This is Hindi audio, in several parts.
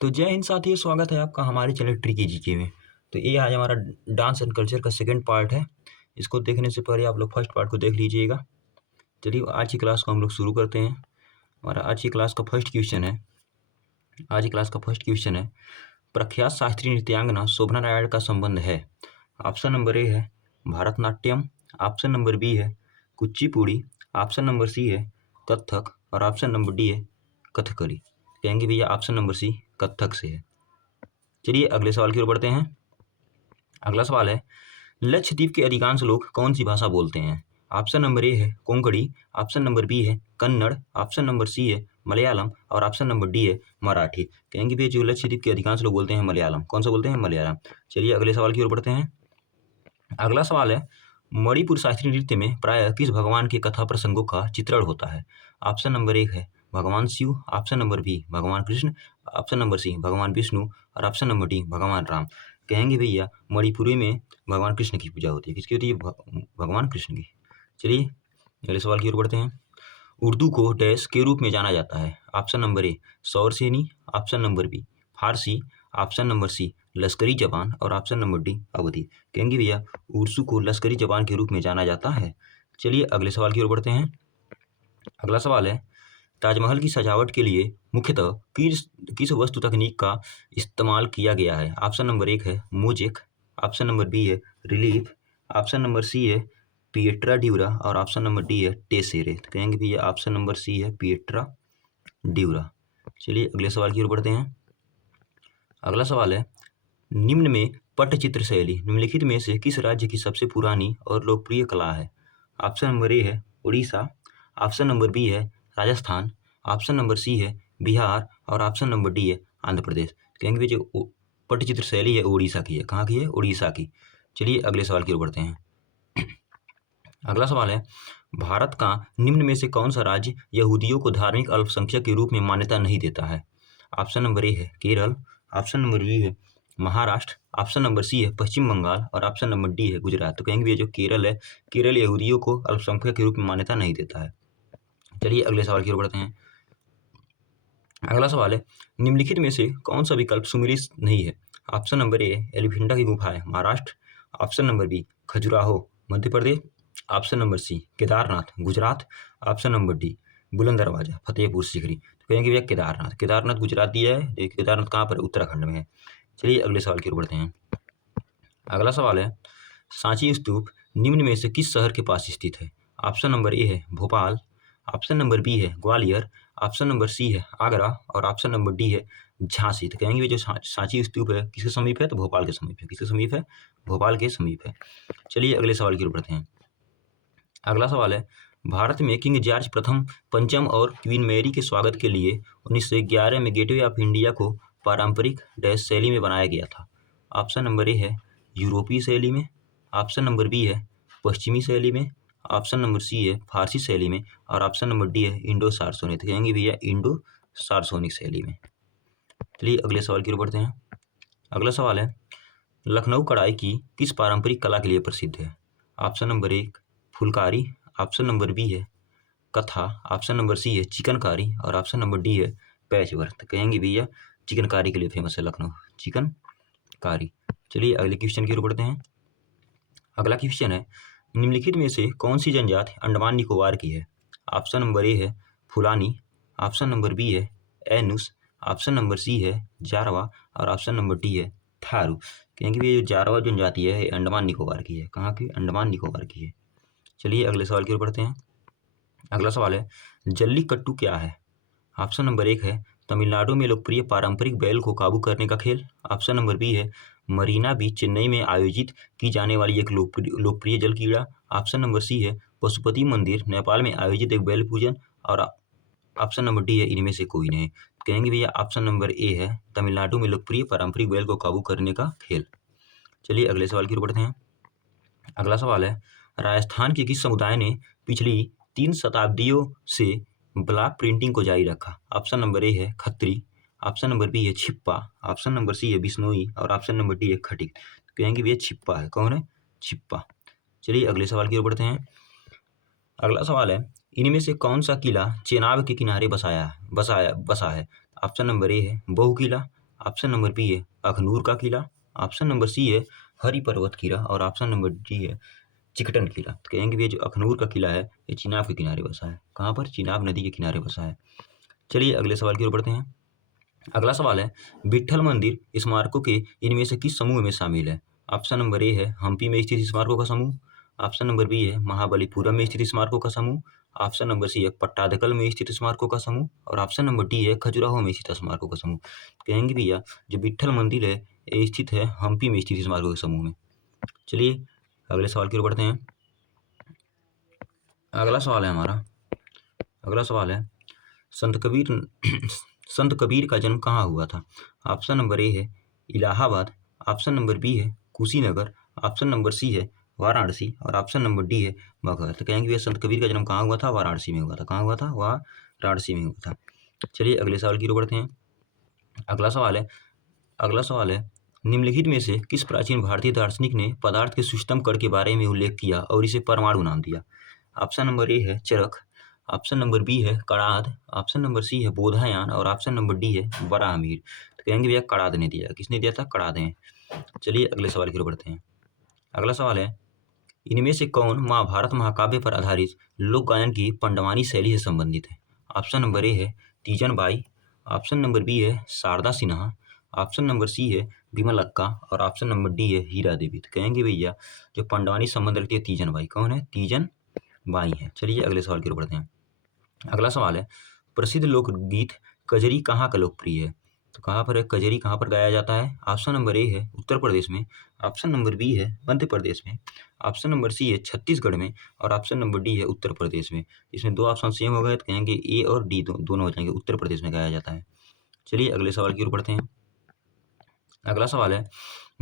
तो जय हिंद साथियों, स्वागत है आपका हमारे चैनल ट्रिकी जीके में। तो ये आज हमारा डांस एंड कल्चर का सेकंड पार्ट है। इसको देखने से पहले आप लोग फर्स्ट पार्ट को देख लीजिएगा। चलिए आज की क्लास को हम लोग शुरू करते हैं। हमारा आज की क्लास का फर्स्ट क्वेश्चन है प्रख्यात शास्त्रीय नृत्यांगना शोभना नायड का संबंध है। ऑप्शन नंबर ए है भारतनाट्यम, ऑप्शन नंबर बी है कुचिपुड़ी, ऑप्शन नंबर सी है कथक और ऑप्शन नंबर डी है कथकली। कहेंगे भैया ऑप्शन नंबर सी कथक से है। चलिए अगले सवाल की ओर बढ़ते हैं। अगला सवाल है लक्षद्वीप के अधिकांश लोग कौन सी भाषा बोलते हैं। ऑप्शन नंबर ए है कोंकणी, ऑप्शन नंबर बी है कन्नड़, ऑप्शन नंबर सी है मलयालम और ऑप्शन नंबर डी है मराठी। कहेंगे भैया जो लक्षद्वीप के अधिकांश लोग बोलते हैं मलयालम। कौन सा बोलते हैं? मलयालम। चलिए अगले सवाल की ओर बढ़ते हैं। अगला सवाल है मणिपुर शास्त्रीय नृत्य में प्रायः किस भगवान के कथा प्रसंगों का चित्रण होता है। ऑप्शन नंबर एक है भगवान शिव, ऑप्शन नंबर बी भगवान कृष्ण, ऑप्शन नंबर सी भगवान विष्णु और ऑप्शन नंबर डी भगवान राम। कहेंगे भैया मणिपुरी में भगवान कृष्ण की पूजा होती है। किसकी होती है? भगवान कृष्ण की। चलिए अगले सवाल की ओर बढ़ते हैं। उर्दू को डैश के रूप में जाना जाता है। Option number A Shauraseni, option number B Farsi, option number C Lashkari जवान और ऑप्शन नंबर डी अवधि। कहेंगे भैया उर्दू को लश्करी जवान के रूप में जाना जाता है। चलिए अगले सवाल की ओर बढ़ते हैं। अगला सवाल है ताजमहल की सजावट के लिए मुख्यतः किस किस वस्तु तकनीक का इस्तेमाल किया गया है। ऑप्शन नंबर एक है मोजेक, ऑप्शन नंबर बी है रिलीफ, ऑप्शन नंबर सी है पिएट्रा ड्यूरा और ऑप्शन नंबर डी है टेसेरे। तो कहेंगे भैया ऑप्शन नंबर सी है पिएट्रा ड्यूरा। चलिए अगले सवाल की ओर बढ़ते हैं। अगला सवाल है निम्न में पट्टचित्र शैली निम्नलिखित में से किस राज्य की सबसे पुरानी और लोकप्रिय कला है। ऑप्शन नंबर ए है उड़ीसा, ऑप्शन नंबर बी है राजस्थान, ऑप्शन नंबर सी है बिहार और ऑप्शन नंबर डी है आंध्र प्रदेश। कहेंगे जो पट्टचित्र शैली है उड़ीसा की है। कहाँ की है? उड़ीसा की। चलिए अगले सवाल की ओर बढ़ते हैं। अगला सवाल है भारत का निम्न में से कौन सा राज्य यहूदियों को धार्मिक अल्पसंख्यक के रूप में मान्यता नहीं देता है। ऑप्शन नंबर ए है केरल, ऑप्शन नंबर बी है महाराष्ट्र, ऑप्शन नंबर सी है पश्चिम बंगाल और ऑप्शन नंबर डी है गुजरात। तो कहेंगे ये जो केरल है, केरल यहूदियों को अल्पसंख्यक के रूप में मान्यता नहीं देता है। चलिए अगले सवाल की ओर बढ़ते हैं। अगला सवाल है निम्नलिखित में से कौन सा विकल्प सुमेलित नहीं है। ऑप्शन नंबर ए एलिफेंटा की गुफाएं Maharashtra, option number B Khajuraho Madhya Pradesh, option number C Kedarnath Gujarat, option number D Buland Darwaza Fatehpur Sikri. तो कहेंगे भैया केदारनाथ। केदारनाथ गुजरात दिया है, ये केदारनाथ कहाँ पर? उत्तराखंड में है। चलिए अगले सवाल की ओर बढ़ते हैं। अगला सवाल है सांची स्तूप निम्न में से किस शहर के पास स्थित है। ऑप्शन नंबर ए है भोपाल, ऑप्शन नंबर बी है ग्वालियर, ऑप्शन नंबर सी है आगरा और ऑप्शन नंबर डी है झांसी। तो कहेंगे जो सांची स्तूप है किसके समीप है? तो भोपाल के समीप है। किसके समीप है? भोपाल के समीप है। चलिए अगले सवाल की ओर बढ़ते हैं। अगला सवाल है भारत में किंग जॉर्ज प्रथम पंचम और क्वीन मैरी के स्वागत के लिए 1911 में गेटवे ऑफ इंडिया को पारंपरिक डैश शैली में बनाया गया था। ऑप्शन नंबर ए है यूरोपीय शैली में, ऑप्शन नंबर बी है पश्चिमी शैली में, ऑप्शन नंबर सी है फारसी शैली में और ऑप्शन नंबर डी है इंडो सार्सोनिक। कहेंगे भैया इंडो सार्सोनिक शैली में। चलिए अगले सवाल की ओर बढ़ते हैं। अगला सवाल है लखनऊ कढ़ाई की किस पारंपरिक कला के लिए प्रसिद्ध है। ऑप्शन नंबर एक फुलकारी, ऑप्शन नंबर बी है कथा, ऑप्शन नंबर सी है चिकनकारी और ऑप्शन नंबर डी है पैच वर्क। तो कहेंगे भैया चिकनकारी के लिए फेमस है लखनऊ, चिकनकारी। चलिए अगले क्वेश्चन की ओर बढ़ते हैं। अगला क्वेश्चन है निम्नलिखित में से कौन सी जनजाति अंडमान निकोबार की है। ऑप्शन नंबर ए है फुलानी, ऑप्शन नंबर बी है एनुस, ऑप्शन नंबर सी है जारवा और ऑप्शन नंबर डी है थारू। कहेंगे ये जो जारवा जनजाति है अंडमान निकोबार की है। कहाँ की? अंडमान निकोबार की है। चलिए अगले सवाल की ओर बढ़ते हैं। अगला सवाल है जल्लीकट्टू क्या है। ऑप्शन नंबर एक है तमिलनाडु में लोकप्रिय पारंपरिक बैल को काबू करने का खेल, ऑप्शन नंबर बी है मरीना बीच चेन्नई में आयोजित की जाने वाली एक लोकप्रिय जल क्रीड़ा, ऑप्शन नंबर सी है पशुपति मंदिर नेपाल में आयोजित एक बैल पूजन और ऑप्शन नंबर डी है इनमें से कोई नहीं। कहेंगे भैया ऑप्शन नंबर ए है तमिलनाडु में लोकप्रिय पारंपरिक बैल को काबू करने का खेल। चलिए अगले सवाल की ओर बढ़ते हैं। अगला सवाल है राजस्थान के किस समुदाय ने पिछली 3 शताब्दियों से ब्लॉक प्रिंटिंग को जारी रखा। ऑप्शन नंबर ए है खत्री, ऑप्शन नंबर बी है छिप्पा, ऑप्शन नंबर सी है बिश्नोई और ऑप्शन नंबर डी है खटिक। कहेंगे भैया छिप्पा है। कौन है? छिप्पा। चलिए अगले सवाल की ओर बढ़ते हैं। अगला सवाल है इनमें से कौन सा किला चेनाब के किनारे बसा है। ऑप्शन नंबर ए है बहु किला, ऑप्शन नंबर बी है अखनूर का किला, ऑप्शन नंबर सी है हरि पर्वत किला और ऑप्शन नंबर डी है चिकटन किला। तो कहेंगे भी जो अखनूर का किला है ये चिनाब के किनारे बसा है। कहाँ पर? चिनाब नदी के किनारे बसा है। चलिए अगले सवाल की ओर बढ़ते हैं। अगला सवाल है विट्ठल मंदिर स्मारकों के इनमें से किस समूह में शामिल है? ऑप्शन नंबर ए है हम्पी में स्थित स्मारकों का समूह, ऑप्शन नंबर बी है महाबलीपुरम में स्थित स्मारकों का समूह, ऑप्शन नंबर सी है पट्टादकल में स्थित स्मारकों का समूह और ऑप्शन नंबर डी है खजुराहो में स्थित स्मारकों का समूह। कहेंगे भैया जो विट्ठल मंदिर है ये स्थित है हम्पी में स्थित स्मारकों के समूह में। चलिए अगले सवाल की ओर बढ़ते हैं। अगला सवाल है हमारा, अगला सवाल है संत कबीर संत कबीर का जन्म कहाँ हुआ था? ऑप्शन नंबर ए है इलाहाबाद, ऑप्शन नंबर बी है कुशीनगर, ऑप्शन नंबर सी है वाराणसी और ऑप्शन नंबर डी है मगहर। तो कहेंगे भैया संत कबीर का जन्म कहाँ हुआ था? वाराणसी में हुआ था। कहाँ हुआ था? वाराणसी में हुआ था। चलिए अगले सवाल की ओर बढ़ते हैं। अगला सवाल है, अगला सवाल है निम्नलिखित में से किस प्राचीन भारतीय दार्शनिक ने पदार्थ के सूक्ष्मतम कण के बारे में उल्लेख किया और इसे परमाणु नाम दिया? ऑप्शन नंबर ए है चरक, ऑप्शन नंबर बी है कणाद, ऑप्शन नंबर सी है बोधायान और ऑप्शन नंबर डी है वराहमिहिर। तो कहेंगे भैया कणाद ने दिया। किसने दिया था? कणाद ने। चलिए अगले सवाल की ओर बढ़ते हैं। अगला सवाल है इनमें से कौन महाभारत महाकाव्य पर आधारित लोक गायन की पंडवानी शैली से संबंधित है? ऑप्शन नंबर ए है Teejan Bai, option number B है Sharda Sinha, option number C है विमल अक्का और ऑप्शन नंबर डी है हीरा देवी। तो कहेंगे भैया जो पंडवानी संबंध रखती है तीजन बाई। कौन है? तीजन बाई है। चलिए अगले सवाल की ओर बढ़ते हैं। अगला सवाल है प्रसिद्ध लोकगीत कजरी कहाँ का लोकप्रिय है? तो कहाँ पर है कजरी? कहाँ पर गाया जाता है? ऑप्शन नंबर ए है उत्तर प्रदेश में, ऑप्शन नंबर बी है मध्य प्रदेश में, ऑप्शन नंबर सी है छत्तीसगढ़ में और ऑप्शन नंबर डी है उत्तर प्रदेश में। इसमें दो ऑप्शन सेम हो गए तो कहेंगे ए और डी दोनों हो जाएंगे। उत्तर प्रदेश में गाया जाता है। चलिए अगले सवाल की ओर बढ़ते हैं। अगला सवाल है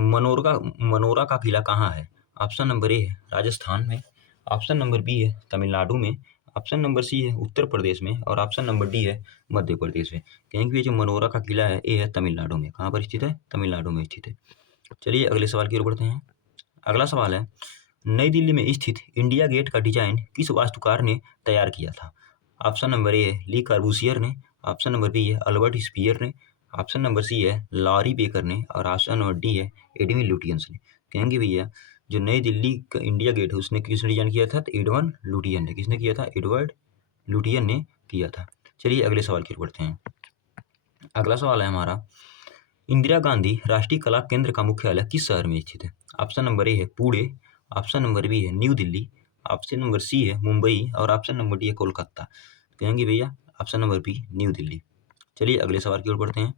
मनोरा का किला कहाँ है? ऑप्शन नंबर ए है राजस्थान में, ऑप्शन नंबर बी है तमिलनाडु में, ऑप्शन नंबर सी है उत्तर प्रदेश में और ऑप्शन नंबर डी है मध्य प्रदेश में। कहेंगे ये जो मनोरा का किला है ये है तमिलनाडु में। कहाँ पर स्थित है? तमिलनाडु में स्थित है। चलिए अगले सवाल की ओर बढ़ते हैं। अगला सवाल है नई दिल्ली में स्थित इंडिया गेट का डिजाइन किस वास्तुकार ने तैयार किया था? ऑप्शन नंबर ए है ली कार्बूसियर ने, ऑप्शन नंबर बी है अल्बर्ट स्पियर ने, ऑप्शन नंबर सी है लॉरी बेकर ने और ऑप्शन नंबर डी है एडविन लुटियंस ने। कहेंगे भैया जो नई दिल्ली का इंडिया गेट है उसने किसने डिजाइन किया था? तो एडवर्ड लुटियन ने। किसने किया था? एडवर्ड लुटियन ने किया था। चलिए अगले सवाल की ओर बढ़ते हैं। अगला सवाल है हमारा इंदिरा गांधी राष्ट्रीय कला केंद्र का मुख्यालय किस शहर में स्थित है? ऑप्शन नंबर ए है पुणे, ऑप्शन नंबर बी है New Delhi, option number C है मुंबई और ऑप्शन नंबर डी है कोलकाता। कहेंगे भैया option number B New Delhi. चलिए अगले सवाल की ओर बढ़ते हैं।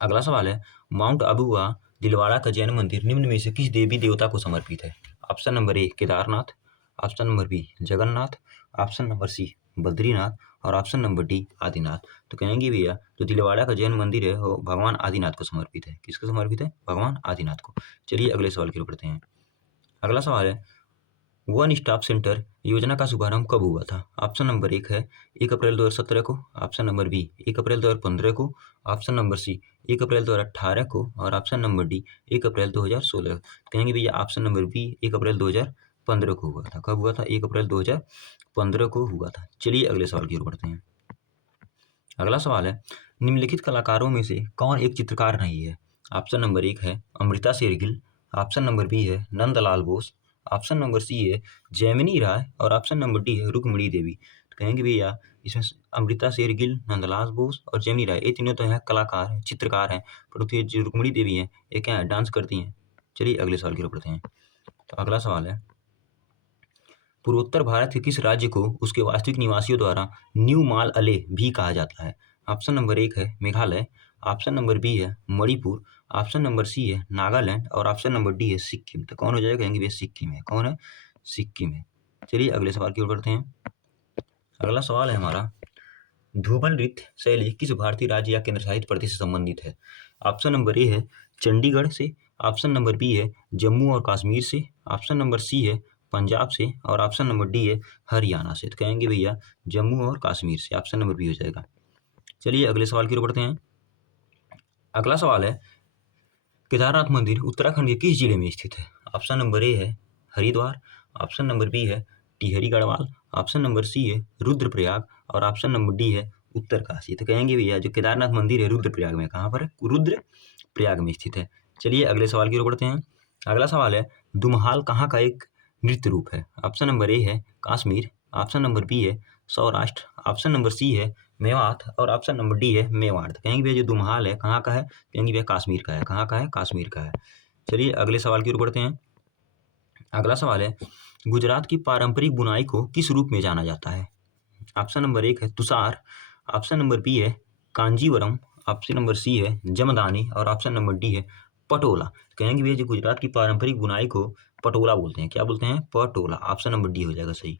अगला सवाल है माउंट आबू का दिलवाड़ा का जैन मंदिर निम्न में से किस देवी देवता को समर्पित है? Option number A Kedarnath, option number B Jagannath, option number C Badrinath और ऑप्शन नंबर डी आदिनाथ। तो कहेंगे भैया जो दिलवाड़ा का जैन मंदिर है वो भगवान आदिनाथ को समर्पित है। किसको समर्पित है? भगवान आदिनाथ को। चलिए अगले सवाल की ओर बढ़ते हैं। अगला सवाल है वन स्टॉप सेंटर योजना का शुभारंभ कब हुआ था? ऑप्शन नंबर एक है 1 अप्रैल 2017 को, ऑप्शन नंबर बी 1 अप्रैल 2015 को, ऑप्शन नंबर सी 1 अप्रैल 2018 को और ऑप्शन नंबर डी 1 अप्रैल 2016। कहेंगे भैया ऑप्शन नंबर बी 1 अप्रैल 2015 को हुआ था। कब हुआ था? 1 अप्रैल 2015 को हुआ था। चलिए अगले सवाल की ओर बढ़ते हैं। अगला सवाल है निम्नलिखित कलाकारों में से कौन एक चित्रकार नहीं है? ऑप्शन नंबर एक है Amrita Shergil, option number B है Nandlal Bose, option number C है जैमिनी राय और ऑप्शन नंबर डी है रुक्मिणी देवी। तो कहेंगे भैया इसमें अमृता शेरगिल, नंदलाल बोस और जैमिनी राय ये तीनों तो हैं कलाकार हैं, चित्रकार हैं, परंतु ये जो रुक्मिणी देवी हैं ये क्या है? डांस करती हैं। चलिए अगले सवाल की ओर बढ़ते हैं। तो अगला सवाल है पूर्वोत्तर भारत के किस राज्य को उसके वास्तविक निवासियों द्वारा न्यू माल अले भी कहा जाता है? ऑप्शन नंबर एक है मेघालय, ऑप्शन नंबर बी है मणिपुर, ऑप्शन नंबर सी है नागालैंड और ऑप्शन नंबर डी है सिक्किम। तो कौन हो जाएगा? कहेंगे भैया सिक्किम है। कौन है? सिक्किम है। चलिए अगले सवाल की ओर बढ़ते हैं। अगला सवाल है हमारा धूबल नृत्य शैली किस भारतीय राज्य या केंद्र शासित प्रदेश से संबंधित है? ऑप्शन नंबर ए है चंडीगढ़ से, ऑप्शन नंबर बी है जम्मू और कश्मीर से, ऑप्शन नंबर सी है पंजाब से और ऑप्शन नंबर डी है हरियाणा से। तो कहेंगे भैया जम्मू और कश्मीर से। ऑप्शन नंबर बी हो जाएगा। चलिए अगले सवाल की ओर बढ़ते हैं। अगला सवाल है केदारनाथ मंदिर उत्तराखंड के किस जिले में स्थित है? ऑप्शन नंबर ए है हरिद्वार, ऑप्शन नंबर बी है Tehri Garhwal, option number C है रुद्रप्रयाग और ऑप्शन नंबर डी है उत्तरकाशी। तो कहेंगे भैया जो केदारनाथ मंदिर है रुद्रप्रयाग में, कहाँ पर है? रुद्रप्रयाग में स्थित है। चलिए अगले सवाल की ओर बढ़ते हैं। अगला सवाल है दुमहाल कहाँ का एक नृत्य रूप है? ऑप्शन नंबर ए है कश्मीर, ऑप्शन नंबर बी है सौराष्ट्र, ऑप्शन नंबर सी है मेवात और ऑप्शन नंबर डी है मेवाड़। तो कहेंगे भैया जो दुमहाल है कहाँ का है? कहेंगे भैया कश्मीर का है। कहाँ का है? कश्मीर का है। चलिए अगले सवाल की ओर बढ़ते हैं। अगला सवाल है गुजरात की पारंपरिक बुनाई को किस रूप में जाना जाता है? ऑप्शन नंबर एक है तुषार, ऑप्शन नंबर बी है कांजीवरम, ऑप्शन नंबर सी है जमदानी और ऑप्शन नंबर डी है पटोला। कहेंगे भैया जो गुजरात की पारंपरिक बुनाई को पटोला बोलते हैं। क्या बोलते हैं? पटोला। ऑप्शन नंबर डी हो जाएगा सही।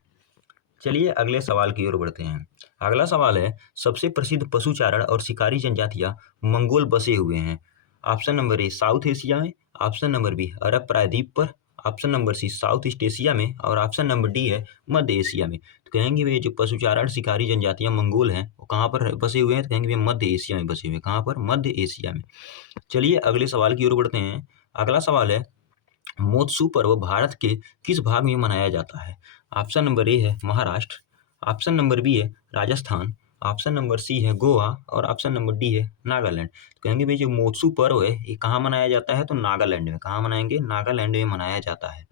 चलिए अगले सवाल की ओर बढ़ते हैं। अगला सवाल है सबसे प्रसिद्ध पशु चारण और शिकारी जनजातियां मंगोल बसे हुए हैं। Option number A South Asia में, ऑप्शन नंबर बी अरब प्रायद्वीप पर, option number C South East Asia में और ऑप्शन नंबर डी है मध्य एशिया में। तो कहेंगे भैया जो पशुचारण शिकारी जनजातियां मंगोल हैं वो कहाँ पर बसे हुए हैं? तो कहेंगे भैया मध्य एशिया में बसे हुए हैं। कहाँ पर? मध्य एशिया में। चलिए अगले सवाल की ओर बढ़ते हैं। अगला सवाल है मोत्सू पर्व भारत के किस भाग में मनाया जाता है? ऑप्शन नंबर ए है महाराष्ट्र, ऑप्शन नंबर बी है राजस्थान, ऑप्शन नंबर सी है गोवा और ऑप्शन नंबर डी है नागालैंड। तो कहेंगे भाई जो मोत्सू पर्व है ये कहाँ मनाया जाता है? तो नागालैंड में। कहाँ मनाएंगे? नागालैंड में मनाया जाता है।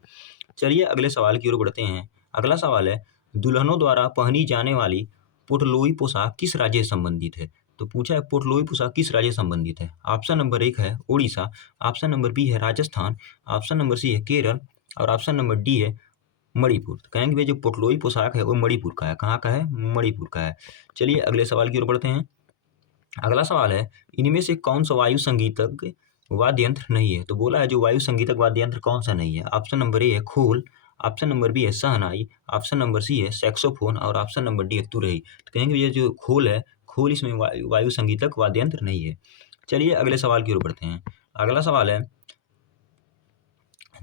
चलिए अगले सवाल की ओर बढ़ते हैं। अगला सवाल है दुल्हनों द्वारा पहनी जाने वाली पोटलोई पोशाक किस राज्य से संबंधित है? तो पूछा है पोटलोई पोशाक किस राज्य से संबंधित है। ऑप्शन नंबर एक है उड़ीसा, ऑप्शन नंबर बी है राजस्थान, ऑप्शन नंबर सी है केरल और ऑप्शन नंबर डी है मणिपुर। तो कहेंगे भाई जो पोटलोई पोशाक है वो मणिपुर का है। कहाँ का है? मणिपुर का है। चलिए अगले सवाल की ओर बढ़ते हैं। अगला सवाल है इनमें से कौन सा वायु संगीतक वाद्य यंत्र नहीं है? तो बोला है जो वायु संगीतक वाद्य यंत्र कौन सा नहीं है। ऑप्शन नंबर ए है खोल, ऑप्शन नंबर बी है शहनाई, ऑप्शन नंबर सी है सैक्सोफोन और ऑप्शन नंबर डी है तुरही। तो कहेंगे ये जो खोल है, खोल इसमें वायु संगीतक वाद्य यंत्र नहीं है। चलिए अगले सवाल की ओर बढ़ते हैं। अगला सवाल है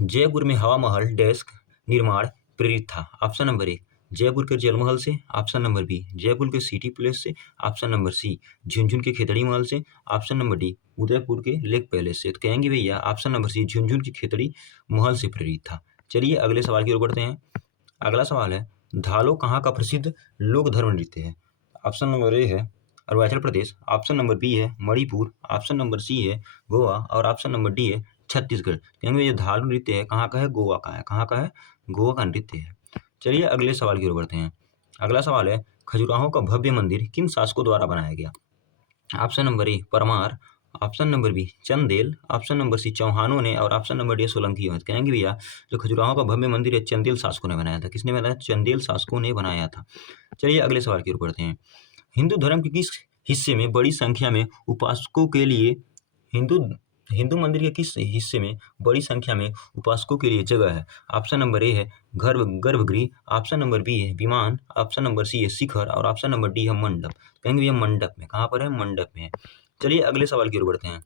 जयपुर में हवा महल डेस्क निर्माण प्रेरित था। ऑप्शन नंबर ए जयपुर के जलमहल से, ऑप्शन नंबर बी जयपुर के सिटी पैलेस से, ऑप्शन नंबर सी झुनझुन के खेतड़ी महल से, ऑप्शन नंबर डी उदयपुर के लेक पैलेस से। तो कहेंगे भैया ऑप्शन नंबर सी झुनझुन की खेतड़ी महल से प्रेरित था। चलिए अगले सवाल की ओर बढ़ते हैं। अगला सवाल है धालो कहाँ का प्रसिद्ध लोक धर्म नृत्य है? ऑप्शन नंबर ए है Arunachal Pradesh, option number B है मणिपुर, ऑप्शन नंबर सी है गोवा और ऑप्शन नंबर डी है छत्तीसगढ़। कहेंगे ये धालू नृत्य है कहाँ का है? गोवा का है। कहाँ का है? गोवा का नृत्य है। चलिए अगले सवाल की ओर बढ़ते हैं। अगला सवाल है खजुराहो का भव्य मंदिर किन शासकों द्वारा बनाया गया? Option number A Parmar, option number B Chandel, option number C चौहानों ने और ऑप्शन नंबर डी सोलंकी में। कहेंगे भैया जो खजुराहो का भव्य मंदिर है चंदेल शासकों ने बनाया था। किसने बनाया? चंदेल शासकों ने बनाया था। चलिए अगले सवाल की ओर बढ़ते हैं। हिंदू धर्म के किस हिस्से में बड़ी संख्या में उपासकों के लिए हिंदू हिंदू मंदिर के किस हिस्से में बड़ी संख्या में उपासकों के लिए जगह है? ऑप्शन नंबर ए है गर्भगृह, ऑप्शन नंबर बी है विमान, ऑप्शन नंबर सी है शिखर और ऑप्शन नंबर डी है मंडप। कहेंगे भैया मंडप में। कहाँ पर है? मंडप में है। चलिए अगले सवाल की ओर बढ़ते हैं।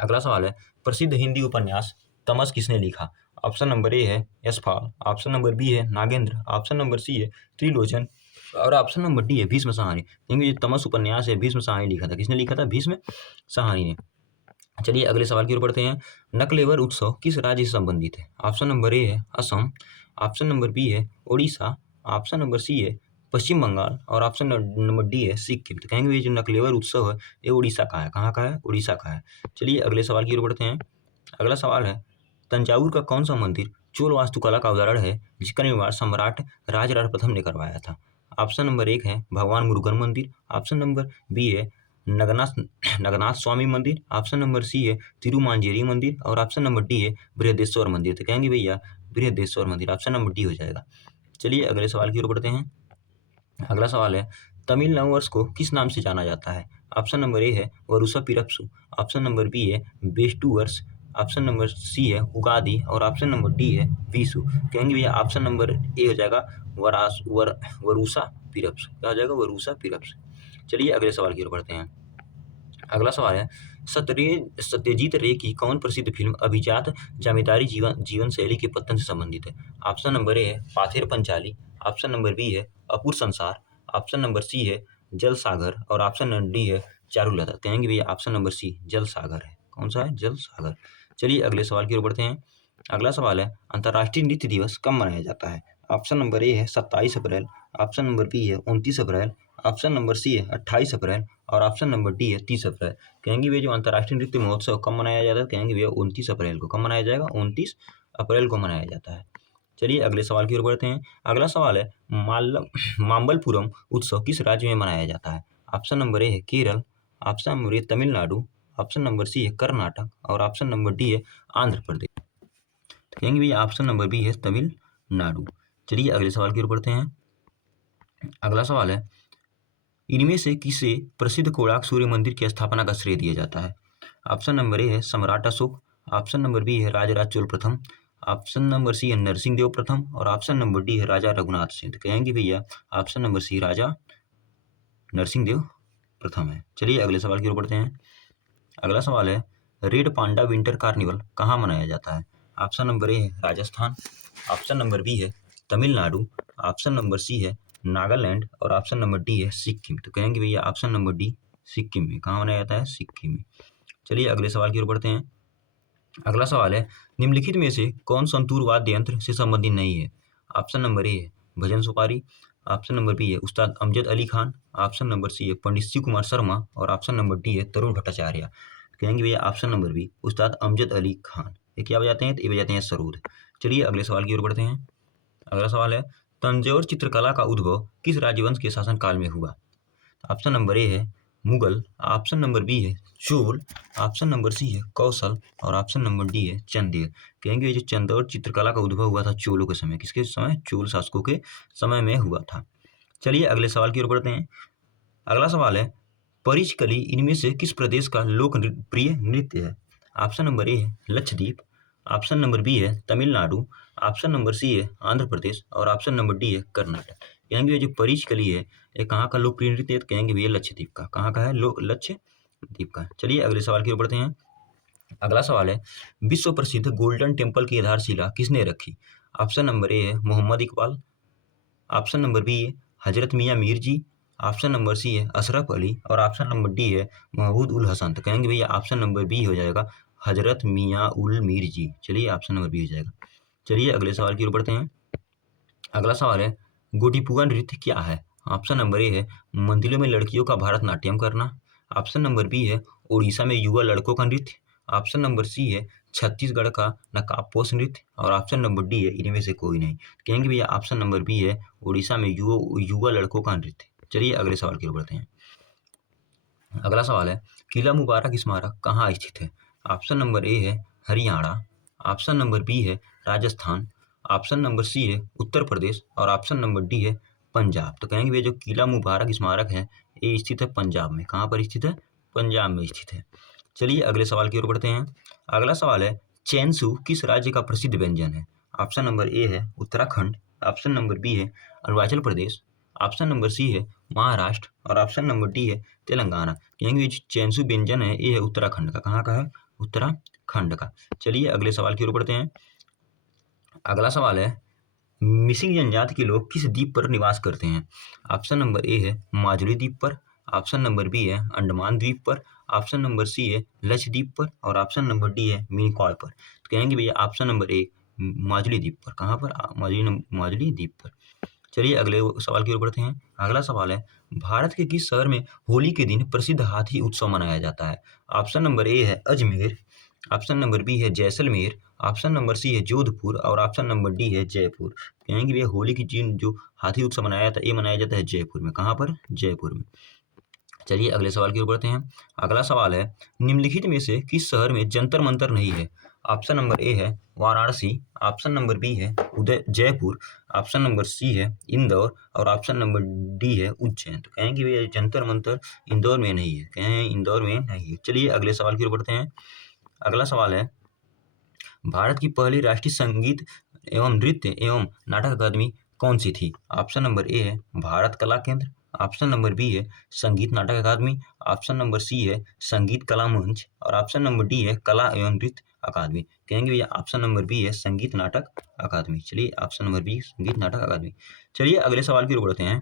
अगला सवाल है प्रसिद्ध हिंदी उपन्यास तमस किसने लिखा? ऑप्शन नंबर ए है यशपाल, ऑप्शन नंबर बी है नागेंद्र, ऑप्शन नंबर सी है त्रिलोचन और ऑप्शन नंबर डी है भीष्म साहनी। क्योंकि ये तमस उपन्यास है भीष्म साहनी लिखा था। किसने लिखा था? भीष्म साहनी ने। चलिए अगले सवाल की ओर बढ़ते हैं। नकलेवर उत्सव किस राज्य से संबंधित है? ऑप्शन नंबर ए है असम, ऑप्शन नंबर बी है उड़ीसा, ऑप्शन नंबर सी है पश्चिम बंगाल और ऑप्शन नंबर डी है सिक्किम। तो कहेंगे ये जो नकलेवर उत्सव है ये उड़ीसा का है। कहाँ का है? उड़ीसा का है। चलिए अगले सवाल की ओर बढ़ते हैं। अगला सवाल है तंजावुर का कौन सा मंदिर चोल वास्तुकला का उदाहरण है जिसका निर्माण सम्राट राजराज प्रथम ने करवाया था? ऑप्शन नंबर एक है भगवान मुरुगन मंदिर, ऑप्शन नंबर बी है नगनाथ नगनाथ स्वामी मंदिर, ऑप्शन नंबर सी है तिरुमांजेरी मंदिर और ऑप्शन नंबर डी है बृहदेश्वर मंदिर। तो कहेंगे भैया बृहदेश्वर मंदिर। ऑप्शन नंबर डी हो जाएगा। चलिए अगले सवाल की ओर बढ़ते हैं। अगला सवाल है तमिल नववर्ष को किस नाम से जाना जाता है? ऑप्शन नंबर ए है वरुषा पिरप्सु, ऑप्शन नंबर बी है बेष्टु वर्ष, ऑप्शन नंबर सी है उगादी और ऑप्शन नंबर डी है विशु। कहेंगे भैया ऑप्शन नंबर ए हो जाएगा वरुषा पिरप्सु। क्या हो जाएगा? वरुषा पिरप्सु। चलिए अगले सवाल की ओर बढ़ते हैं। अगला सवाल है सत्यजीत रे की कौन प्रसिद्ध फिल्म अभिजात जमींदारी जीवन शैली के पतन से संबंधित है? ऑप्शन नंबर ए है Pather Panchali, option number B है अपूर संसार, ऑप्शन नंबर सी है जल सागर और ऑप्शन नंबर डी है चारुलता। कहेंगे भैया ऑप्शन नंबर सी जल सागर है। कौन सा है? जल सागर। चलिए अगले सवाल की ओर बढ़ते हैं। अगला सवाल है अंतर्राष्ट्रीय नृत्य दिवस कब मनाया जाता है? ऑप्शन नंबर ए है 27 अप्रैल, ऑप्शन नंबर बी है 29 अप्रैल, ऑप्शन नंबर सी है 28 अप्रैल और ऑप्शन नंबर डी है 30 अप्रैल। कहेंगे भैया जो अंतर्राष्ट्रीय नृत्य महोत्सव कब मनाया जाता है? कहेंगे भैया 29 अप्रैल को। कब मनाया जाएगा? 29 अप्रैल को मनाया जाता है। चलिए अगले सवाल की ओर बढ़ते हैं। अगला सवाल है मामल्लपुरम उत्सव किस राज्य में मनाया जाता है? ऑप्शन नंबर ए है Kerala, option number A Tamil Nadu, option number C है कर्नाटक और ऑप्शन नंबर डी है आंध्र प्रदेश। तो कहेंगे भैया ऑप्शन नंबर बी है तमिलनाडु। चलिए अगले सवाल की ओर बढ़ते हैं। अगला सवाल है इनमें से किसे प्रसिद्ध कोणार्क सूर्य मंदिर की स्थापना का श्रेय दिया जाता है? ऑप्शन नंबर ए है सम्राट अशोक, ऑप्शन नंबर बी है राजराज चोल प्रथम, ऑप्शन नंबर सी है नरसिंह देव प्रथम और ऑप्शन नंबर डी है राजा रघुनाथ सिंह। कहेंगे भैया ऑप्शन नंबर सी राजा नरसिंह देव प्रथम है। चलिए अगले सवाल की ओर बढ़ते हैं। अगला सवाल है रेड पांडा विंटर कार्निवल कहाँ मनाया जाता है? ऑप्शन नंबर ए है राजस्थान, ऑप्शन नंबर बी है तमिलनाडु, ऑप्शन नंबर सी है नागालैंड और ऑप्शन नंबर डी है सिक्किम। तो कहेंगे भैया ऑप्शन नंबर डी सिक्किम में। कहाँ मनाया जाता है? सिक्किम में। चलिए अगले सवाल की ओर बढ़ते हैं। अगला सवाल है निम्नलिखित में से कौन संतूर वाद्य यंत्र से संबंधित नहीं है? ऑप्शन नंबर ए है भजन सुपारी, ऑप्शन नंबर बी है Ustad Amjad Ali Khan, option number C है पंडित शिव कुमार शर्मा और ऑप्शन नंबर डी है तरुण भट्टाचार्य। कहेंगे भैया ऑप्शन नंबर बी उस्ताद अमजद अली खान। ये क्या बजाते हैं? तो ये बजाते हैं सरोद। चलिए अगले सवाल की ओर बढ़ते हैं। अगला सवाल है तंजौर चित्रकला का उद्भव किस राजवंश के शासनकाल में हुआ? ऑप्शन नंबर ए है मुगल, ऑप्शन नंबर बी है चोल, ऑप्शन नंबर सी है कौशल और ऑप्शन नंबर डी है चंदेल। कहेंगे जो चंदौर चित्रकला का उद्भव हुआ था चोलों के समय। किसके समय? चोल शासकों के समय में हुआ था। चलिए अगले सवाल की ओर बढ़ते हैं। अगला सवाल है परिचकली इनमें से किस प्रदेश का लोकप्रिय नृत्य है? ऑप्शन नंबर ए है लक्षद्वीप, ऑप्शन नंबर बी है तमिलनाडु, ऑप्शन नंबर सी है आंध्र प्रदेश और ऑप्शन नंबर डी है कर्नाटक। कहेंगे जो परिचकली है ये कहाँ का लोकप्रिय नृत्य है? तो कहेंगे भैया लक्षद्वीप का। कहाँ का है? लक्षद्वीप का। चलिए अगले सवाल की ओर बढ़ते हैं। अगला सवाल है विश्व प्रसिद्ध गोल्डन टेम्पल की आधारशिला किसने रखी? ऑप्शन नंबर ए है Mohammad Iqbal, option number B है Hazrat Mian Mir ji, option number C है अशरफ अली और ऑप्शन नंबर डी है महमूद उल हसन। तो कहेंगे भैया ऑप्शन नंबर बी हो जाएगा हजरत मियाँ उल मीर जी। चलिए ऑप्शन नंबर बी हो जाएगा। चलिए अगले सवाल की ओर बढ़ते हैं। अगला सवाल है गोटिपुआ नृत्य क्या है? ऑप्शन नंबर ए है मंदिरों में लड़कियों का भारतनाट्यम करना, ऑप्शन नंबर बी है उड़ीसा में युवा लड़कों का नृत्य, ऑप्शन नंबर सी है छत्तीसगढ़ का नकाबपोश नृत्य और ऑप्शन नंबर डी है इनमें से कोई नहीं। कहेंगे भैया ऑप्शन नंबर बी है उड़ीसा में युवा लड़कों का नृत्य। चलिए अगले सवाल की ओर बढ़ते हैं। अगला सवाल है किला मुबारक स्मारक कहाँ स्थित है? ऑप्शन नंबर ए है हरियाणा, ऑप्शन नंबर बी है राजस्थान, ऑप्शन नंबर सी है उत्तर प्रदेश और ऑप्शन नंबर डी है पंजाब। तो कहेंगे भैया जो किला मुबारक स्मारक है ये स्थित है पंजाब में। कहाँ पर स्थित है? पंजाब में स्थित है। चलिए अगले सवाल की ओर बढ़ते हैं। अगला सवाल है चैनसू किस राज्य का प्रसिद्ध व्यंजन है? ऑप्शन नंबर ए है उत्तराखंड, ऑप्शन नंबर बी है Arunachal Pradesh, option number C है महाराष्ट्र और ऑप्शन नंबर डी है तेलंगाना। कहेंगे जो चैनसू व्यंजन है ये है उत्तराखंड का। कहाँ का है? उत्तराखंड का। चलिए अगले सवाल की ओर बढ़ते हैं। अगला सवाल है मिसिंग जनजाति के लोग किस द्वीप पर निवास करते हैं? ऑप्शन नंबर ए है माजुली द्वीप पर, ऑप्शन नंबर बी है अंडमान द्वीप पर, ऑप्शन नंबर सी है लक्षद्वीप पर और ऑप्शन नंबर डी है मिनिकॉय पर। तो कहेंगे भैया ऑप्शन नंबर ए माजुली द्वीप पर। कहाँ पर? माजुली द्वीप पर। चलिए अगले सवाल की ओर बढ़ते हैं। अगला सवाल है भारत के किस शहर में होली के दिन प्रसिद्ध हाथी उत्सव मनाया जाता है? ऑप्शन नंबर ए है अजमेर, ऑप्शन नंबर बी है जैसलमेर, ऑप्शन नंबर सी है जोधपुर और ऑप्शन नंबर डी है जयपुर। कहेंगे भैया होली की दिन जो हाथी उत्सव मनाया जाता है ये मनाया जाता है जयपुर में। कहाँ पर? जयपुर में। चलिए अगले सवाल की ओर बढ़ते हैं। अगला सवाल है निम्नलिखित में से किस शहर में जंतर मंतर नहीं है? ऑप्शन नंबर ए है वाराणसी, ऑप्शन नंबर बी है जयपुर, ऑप्शन नंबर सी है इंदौर और ऑप्शन नंबर डी है उज्जैन। तो कहेंगे भैया जंतर मंतर इंदौर में नहीं है। कहें इंदौर में नहीं है। चलिए अगले सवाल की ओर बढ़ते हैं। अगला सवाल है भारत की पहली राष्ट्रीय संगीत एवं नृत्य एवं नाटक अकादमी कौन सी थी? ऑप्शन नंबर ए है भारत कला केंद्र, ऑप्शन नंबर बी है संगीत नाटक अकादमी, ऑप्शन नंबर सी है संगीत कला मंच और ऑप्शन नंबर डी है कला एवं नृत्य अकादमी। कहेंगे भैया ऑप्शन नंबर बी है संगीत नाटक अकादमी। चलिए ऑप्शन नंबर बी संगीत नाटक अकादमी। चलिए अगले सवाल की ओर बढ़ते हैं।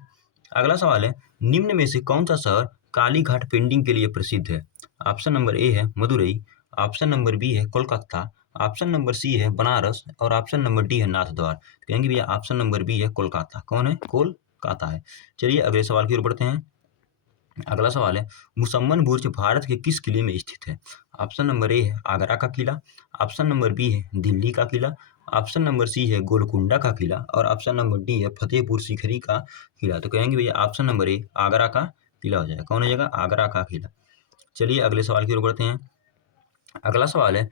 अगला सवाल है निम्न में से कौन सा शहर काली घाट पेंटिंग के लिए प्रसिद्ध है? ऑप्शन नंबर ए है मदुरई, ऑप्शन नंबर बी है कोलकाता, ऑप्शन नंबर सी है बनारस और ऑप्शन नंबर डी है नाथद्वार। कहेंगे भैया ऑप्शन नंबर बी है कोलकाता। कौन है? कोलकाता है। चलिए अगले सवाल की ओर बढ़ते हैं। अगला सवाल है, मुसम्मन बुर्ज भारत के किस किले में स्थित है? ऑप्शन नंबर ए है आगरा का किला, ऑप्शन नंबर बी है दिल्ली का किला, ऑप्शन नंबर सी है गोलकुंडा का किला और ऑप्शन नंबर डी है फतेहपुर सीकरी का किला। तो कहेंगे भैया ऑप्शन नंबर ए आगरा का किला हो जाएगा। कौन हो जाएगा? आगरा का किला। चलिए अगले सवाल की ओर बढ़ते हैं। अगला सवाल है,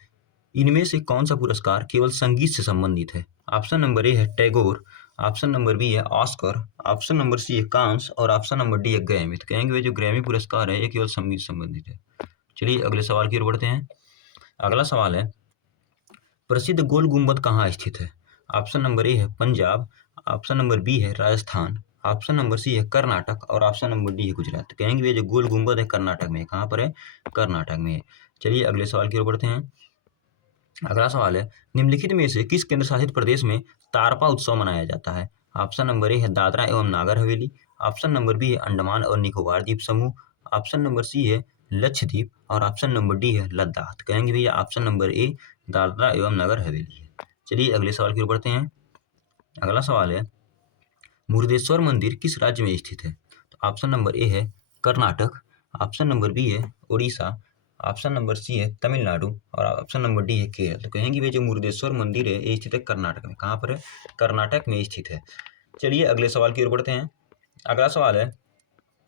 इनमें से कौन सा पुरस्कार केवल संगीत से संबंधित है? ऑप्शन नंबर ए है टैगोर, ऑप्शन नंबर बी है ऑस्कर, ऑप्शन नंबर सी है कांस और ऑप्शन नंबर डी है ग्रैमी। तो कहेंगे भाई जो ग्रैमी पुरस्कार है ये केवल संगीत से संबंधित है। चलिए अगले सवाल की ओर बढ़ते हैं। अगला सवाल है, प्रसिद्ध गोल गुंबद कहाँ स्थित है? ऑप्शन नंबर ए है पंजाब, ऑप्शन नंबर बी है राजस्थान, ऑप्शन नंबर सी है कर्नाटक और ऑप्शन नंबर डी है गुजरात। तो कहेंगे भैया जो गोल गुंबद है कर्नाटक में है। कहाँ पर है? कर्नाटक में है। चलिए अगले सवाल की ओर बढ़ते हैं। अगला सवाल है, निम्नलिखित में से किस केंद्र शासित प्रदेश में तारपा उत्सव मनाया जाता है? ऑप्शन नंबर ए है दादरा एवं Nagar Haveli, option number B है अंडमान और निकोबार द्वीप समूह, ऑप्शन नंबर सी है लक्षद्वीप और ऑप्शन नंबर डी है लद्दाख। तो कहेंगे भैया ऑप्शन नंबर ए दादरा एवं नगर हवेली है। चलिए अगले सवाल की ओर बढ़ते हैं। अगला सवाल है, मुरुदेश्वर मंदिर किस राज्य में स्थित है? तो ऑप्शन नंबर ए है कर्नाटक, ऑप्शन नंबर बी है उड़ीसा, ऑप्शन नंबर सी है तमिलनाडु और ऑप्शन नंबर डी है केरल। तो कहेंगे भाई जो मुरुदेश्वर मंदिर है ये स्थित है कर्नाटक में। कहाँ पर है? कर्नाटक में स्थित है। चलिए अगले सवाल की ओर बढ़ते हैं। अगला सवाल है,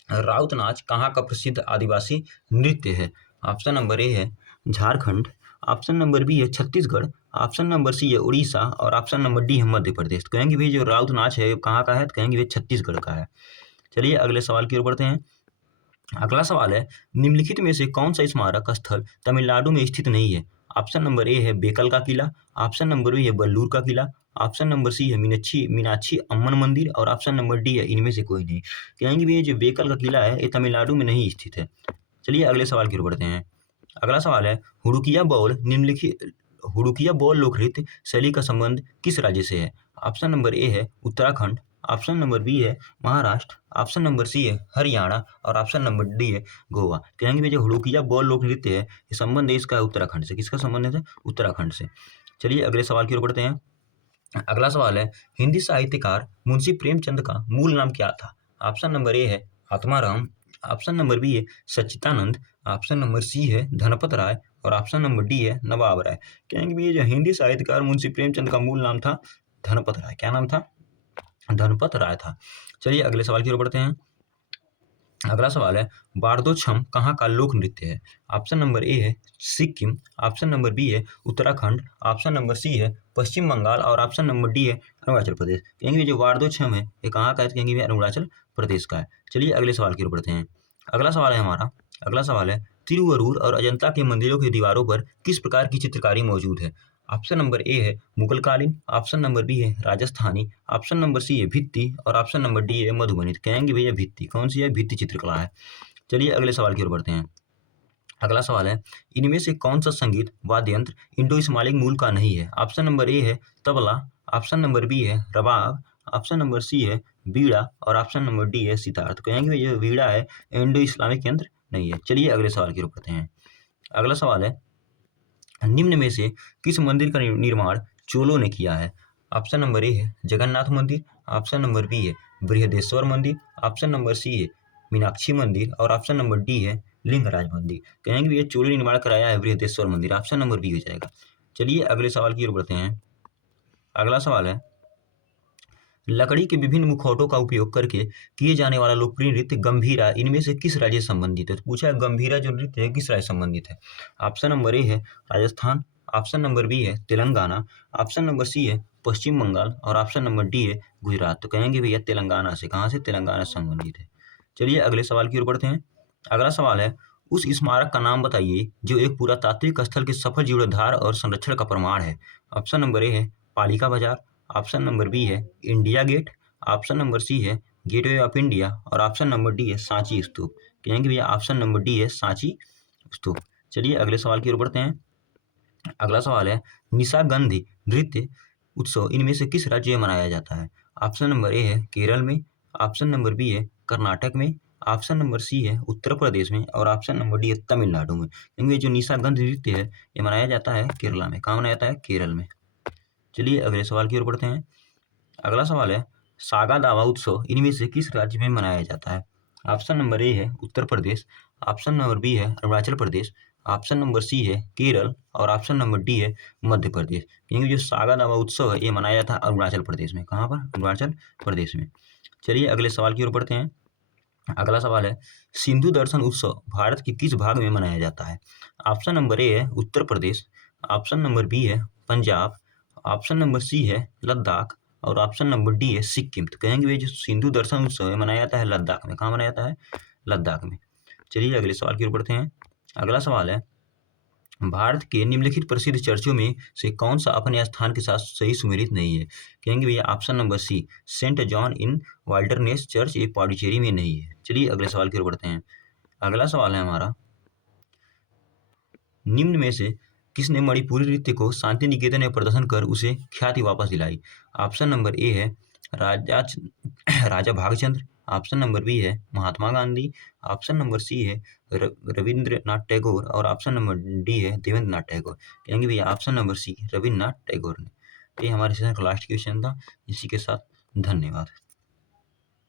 राउत नाच कहाँ का प्रसिद्ध आदिवासी नृत्य है? ऑप्शन नंबर ए है झारखंड, ऑप्शन नंबर बी है छत्तीसगढ़, ऑप्शन नंबर सी है उड़ीसा और ऑप्शन नंबर डी है मध्य प्रदेश। तो कहेंगे भाई जो राउत नाच है कहाँ का है? तो कहेंगे भाई छत्तीसगढ़ का है। चलिए अगले सवाल की ओर बढ़ते हैं। अगला सवाल है, निम्नलिखित में से कौन सा स्मारक स्थल तमिलनाडु में स्थित नहीं है? ऑप्शन नंबर ए है बेकल का किला, ऑप्शन नंबर बी है बल्लूर का किला, ऑप्शन नंबर सी है मीनाक्षी मीनाक्षी अम्मन मंदिर और ऑप्शन नंबर डी है इनमें से कोई नहीं। कहेंगे भी ये जो बेकल का किला है ये तमिलनाडु में नहीं स्थित है। चलिए अगले सवाल की ओर बढ़ते हैं। अगला सवाल है, हुड़ुकिया बॉल लोक नृत्य शैली का संबंध किस राज्य से है? ऑप्शन नंबर ए है उत्तराखंड, ऑप्शन नंबर बी है महाराष्ट्र, ऑप्शन नंबर सी है हरियाणा और ऑप्शन नंबर डी है गोवा। कहेंगे जो हुड़ुकिया बॉल लोक नृत्य है ये संबंध है इसका उत्तराखंड से। किसका संबंध है? उत्तराखंड से। चलिए अगले सवाल की ओर बढ़ते हैं। अगला सवाल है, हिंदी साहित्यकार मुंशी प्रेमचंद का मूल नाम क्या था? ऑप्शन नंबर ए है आत्माराम, ऑप्शन नंबर बी है सच्चिदानंद, ऑप्शन नंबर सी है धनपत राय और ऑप्शन नंबर डी है नवाब राय। कहेंगे भी ये जो हिंदी साहित्यकार मुंशी प्रेमचंद का मूल नाम था धनपत राय। क्या नाम था? धनपत राय था। चलिए अगले सवाल की ओर बढ़ते हैं। अगला सवाल है, बारदोछम कहाँ का लोक नृत्य है? ऑप्शन नंबर ए है सिक्किम, ऑप्शन नंबर बी है उत्तराखंड, ऑप्शन नंबर सी है पश्चिम बंगाल और ऑप्शन नंबर डी है अरुणाचल प्रदेश। कहेंगे जो बारदोछम है ये कहाँ का है? कहेंगे अरुणाचल प्रदेश का है। चलिए अगले सवाल की ओर बढ़ते हैं। अगला सवाल है हमारा, अगला सवाल है, तिरुवरूर और अजंता के मंदिरों की दीवारों पर किस प्रकार की चित्रकारी मौजूद है? ऑप्शन नंबर ए है मुगल कालीन, ऑप्शन नंबर बी है राजस्थानी, ऑप्शन नंबर सी है भित्ति और ऑप्शन नंबर डी है मधुबनी। तो कहेंगे भैया भित्ति। कौन सी है? भित्ति चित्रकला है। चलिए अगले सवाल की ओर बढ़ते हैं। अगला सवाल है, इनमें से कौन सा संगीत वाद्य यंत्र इंडो इस्माइली मूल का नहीं है? ऑप्शन नंबर ए है तबला, ऑप्शन नंबर बी है रबाब, ऑप्शन नंबर सी है बीड़ा और ऑप्शन नंबर डी है सितार। तो कहेंगे भैया बीड़ा है इंडो इस्लामिक यंत्र नहीं है। चलिए अगले सवाल की ओर बढ़ते हैं। अगला सवाल है, निम्न में से किस मंदिर का निर्माण चोलों ने किया है? ऑप्शन नंबर ए है जगन्नाथ मंदिर, ऑप्शन नंबर बी है बृहदेश्वर मंदिर, ऑप्शन नंबर सी है मीनाक्षी मंदिर और ऑप्शन नंबर डी है लिंगराज मंदिर। कहेंगे भी ये चोलों ने निर्माण कराया है बृहदेश्वर मंदिर। ऑप्शन नंबर बी हो जाएगा। चलिए अगले सवाल की ओर बढ़ते हैं। अगला सवाल है, लकड़ी के विभिन्न मुखौटों का उपयोग करके किए जाने वाला लोकप्रिय नृत्य गंभीरा इनमें से किस राज्य से संबंधित है? तो पूछा है गंभीरा जो नृत्य है किस राज्य से संबंधित है? ऑप्शन नंबर ए है राजस्थान, ऑप्शन नंबर बी है तेलंगाना, ऑप्शन नंबर सी है पश्चिम बंगाल और ऑप्शन नंबर डी है गुजरात। तो कहेंगे भैया तेलंगाना से। कहाँ से? तेलंगाना से संबंधित है। चलिए अगले सवाल की ओर बढ़ते हैं। अगला सवाल है, उस स्मारक का नाम बताइए जो एक पुरातात्विक स्थल के सफल जीर्णोद्धार और संरक्षण का प्रमाण है। ऑप्शन नंबर ए है Palika Bazaar, option number B है India Gate, option number C है गेटवे ऑफ इंडिया और ऑप्शन नंबर डी है सांची स्तूप। कहेंगे भैया ऑप्शन नंबर डी है सांची स्तूप। चलिए अगले सवाल की ओर बढ़ते हैं। अगला सवाल है, निशागंधी नृत्य उत्सव इनमें से किस राज्य में मनाया जाता है? ऑप्शन नंबर ए है केरल में, ऑप्शन नंबर बी है कर्नाटक में, ऑप्शन नंबर सी है उत्तर प्रदेश में और ऑप्शन नंबर डी है तमिलनाडु में। क्योंकि जो निशागंध नृत्य है ये मनाया जाता है केरला में। कहाँ मनाया जाता है? केरल में। चलिए अगले सवाल की ओर बढ़ते हैं। अगला सवाल है, सागा दावा उत्सव इनमें से किस राज्य में मनाया जाता है? ऑप्शन नंबर ए है Uttar Pradesh, option number B है Arunachal Pradesh, option number C है केरल और ऑप्शन नंबर डी है मध्य प्रदेश। क्योंकि जो सागा दावा उत्सव है ये मनाया जाता है अरुणाचल प्रदेश में। कहाँ पर? अरुणाचल प्रदेश में। चलिए अगले सवाल की ओर बढ़ते हैं। अगला सवाल है सिंधु दर्शन उत्सव भारत के किस भाग में मनाया जाता है? ऑप्शन नंबर ए है Uttar Pradesh, option number B है पंजाब, ऑप्शन नंबर सी है लद्दाख और ऑप्शन नंबर डी है सिक्किम। तो कहेंगे भाई जो सिंधु दर्शन उत्सव है मनाया जाता है लद्दाख में। कहाँ मनाया जाता है? लद्दाख में। चलिए अगले सवाल की ओर बढ़ते हैं। अगला सवाल है भारत के निम्नलिखित प्रसिद्ध चर्चों में से कौन सा अपने स्थान के साथ सही सुमेलित नहीं है? कहेंगे भैया option number C Saint John in Wilderness church ये पौंडीचेरी में नहीं है। चलिए अगले सवाल की ओर बढ़ते हैं। अगला सवाल है हमारा निम्न में से किसने मणिपुरी नृत्य को शांति निकेतन में प्रदर्शन कर उसे ख्याति वापस दिलाई? ऑप्शन नंबर ए है राजा राजा भागचंद्र, ऑप्शन नंबर बी है Mahatma Gandhi, option number C है रविंद्रनाथ टैगोर और ऑप्शन नंबर डी है देवेंद्र नाथ टैगोर। कहेंगे भैया option number C Rabindranath Tagore ने। ये हमारे सेशन का लास्ट क्वेश्चन था। इसी के साथ धन्यवाद।